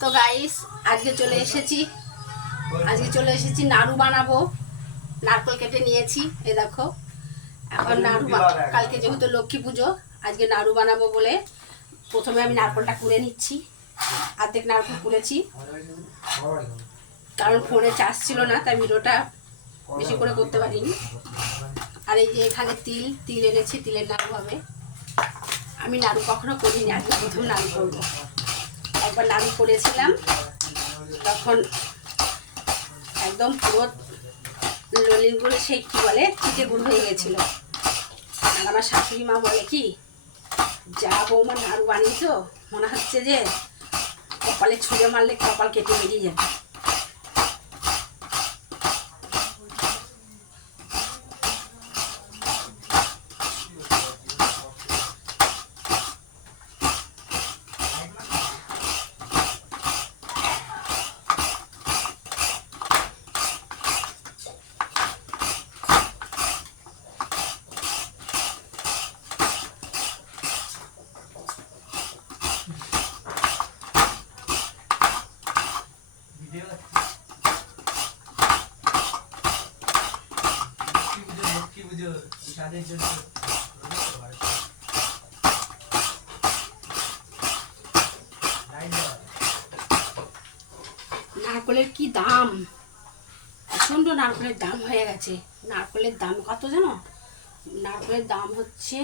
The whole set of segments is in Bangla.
তো গাইস আজকে চলে এসেছি। আজকে চলে এসেছি নাড়ু বানাবো। নারকল কেটে নিয়েছি এ দেখো। এখন নাড়ু কালকে যেহেতু লক্ষ্মী পুজো, আজকে নাড়ু বানাবো বলে প্রথমে আমি নারকলটা কুড়ে নিচ্ছি। অর্ধেক নারকল কুড়েছি। কারণ ফোনে চার্জ ছিল না, তাই ভিডিওটা বেশি করে করতে পারিনি। আর এই যে এখানে তিল তিল এনেছি, তিলের নাড়ু হবে। আমি নাড়ু কখনো করিনি, আজকে প্রথম নাড়ু করব। একবার নাড়ু করেছিলাম, তখন একদম পুরো ললিন করে সেই কী বলে, চিটে গুড় হয়ে গেছিল। আর আমার শাশুড়ি মা বলে কি, যা বৌমা নাড়ু বানিয়েছো, মনে হচ্ছে যে কপালে ছুঁড়ে মারলে কপাল কেটে বেরিয়ে যাবে। নারকলের কি দাম? প্রচণ্ড নারকলের দাম হয়ে গেছে। নারকলের দাম কত জানো? নারকলের দাম হচ্ছে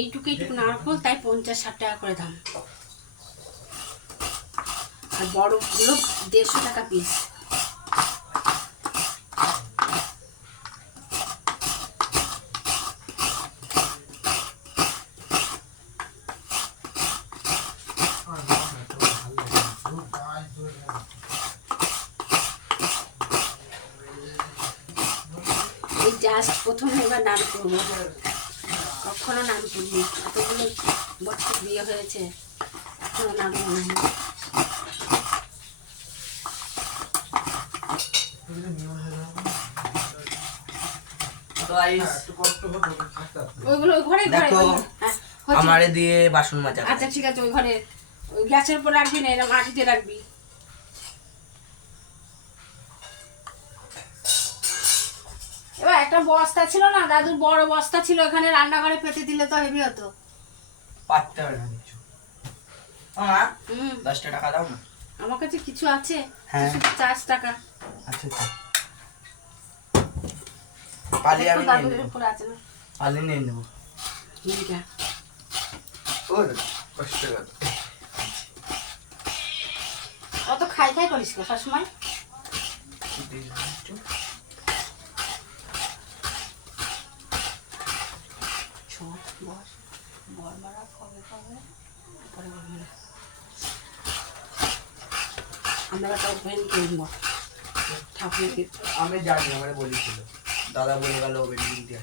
এইটুকু এইটুকু নারকল, তাই পঞ্চাশ ষাট টাকা করে দাম। আর বড়গুলো দেড়শো টাকা পিস এই জাস্ট প্রথমে এবার নান করব। কখনো নান করিনি। এতগুলো বছর বিয়ে হয়েছে এখনও ঘরে। হ্যাঁ, আমারে দিয়ে বাসন মাজা আচ্ছা ঠিক আছে ওই ঘরে। ওই গ্যাসের উপর রাখবি না এরকম মাটিতে রাখবি। একটা বস্তা ছিল না দাদুর বড় বস্তা ছিল এখানে রান্নাঘরে পেতে দিলে তো হেভি হতো। পারতে হবে না কিছু। মা দশটা টাকা দাও না। আমার কাছে কিছু আছে হ্যাঁ। চার টাকা। আচ্ছা আচ্ছা। পালি আমি দাদুর উপর আছে না? পালি নিয়ে নেব। এইটা। অত খাই খাই করিস সবসময় ছোট আমরা করব ঠাকুরকে আমি জানি আমার বলেছিল। দাদা বলে গেল ওভেন দিয়ে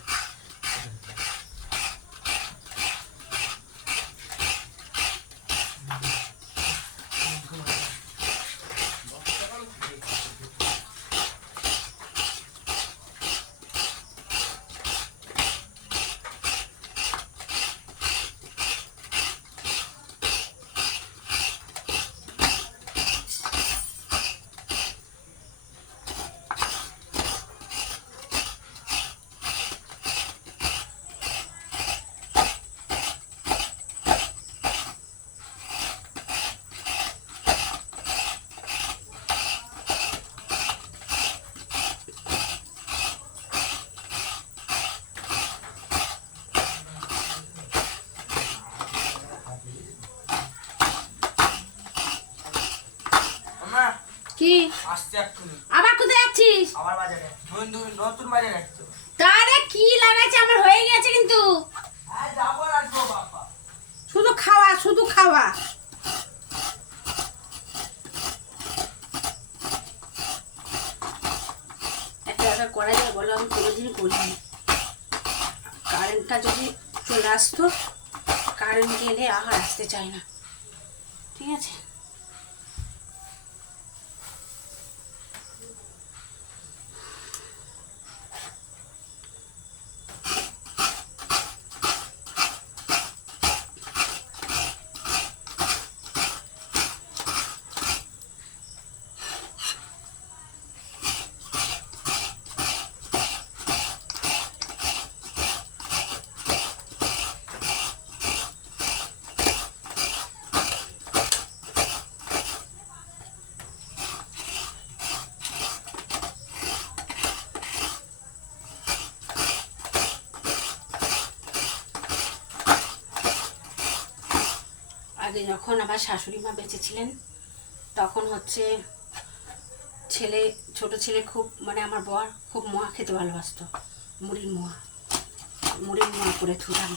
মা কি আসতে এক্ষুনি। আবার কোথায় যাচ্ছিস? আবার বাজারে। নতুন নতুন বাজারে আসছো। তারে কি লাগাচ্ছে আমার হয়ে গেছে কিন্তু। হ্যাঁ যাব বাবা। শুধু খাওয়া শুধু খাওয়া। করা যায় বলো আমি কোনোদিনই করিনি কারেন্টটা যদি চলে আসতো কারেন্ট গেলে আর আসতে চায় না। ঠিক আছে? আগে যখন আমার শাশুড়ি মা বেঁচে ছিলেন, তখন হচ্ছে ছেলে, ছোট ছেলে খুব মানে আমার বর খুব মোয়া খেতে ভালোবাসতো, মুড়ির মোয়া মুড়ির মোয়া করে থুতাম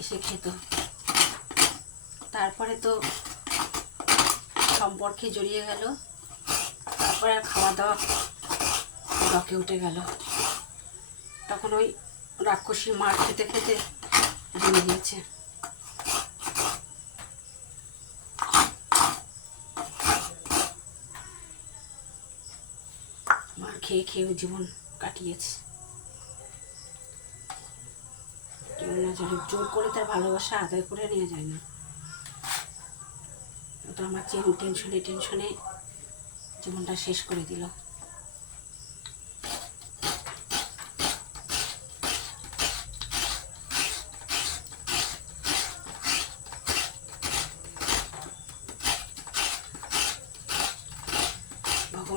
এসে খেত। তারপরে তো সম্পর্কে জড়িয়ে গেল, তারপরে আর খাওয়া দাওয়া রকে উঠে গেল। তখন ওই রাক্ষসী মার খেতে খেতে জমে গিয়েছে। খেয়ে খেয়ে ওই জীবন কাটিয়েছে। কেউ না জোরে করে তার ভালোবাসা আদায় করে নেওয়া যায় না। তো আমার টেনশনে টেনশনে জীবনটা শেষ করে দিল।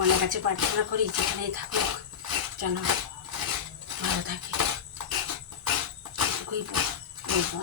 ভগবানের কাছে প্রার্থনা করি যেখানেই থাকুক যেন ভালো থাকে। এটুকুই বলব।